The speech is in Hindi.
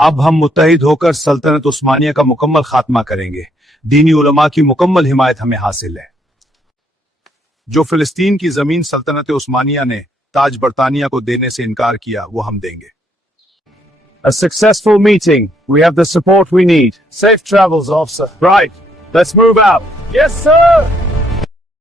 अब हम मुत्तहिद होकर सल्तनत उस्मानिया का मुकम्मल खात्मा करेंगे। दीनी उलमा की मुकम्मल हिमायत हमें हासिल है। जो फिलिस्तीन की जमीन सल्तनत उस्मानिया ने ताज बरतानिया को देने से इनकार किया, वो हम देंगे। A successful meeting. We have the support we need. Safe travels, officer. Right. Let's move out. Yes, sir!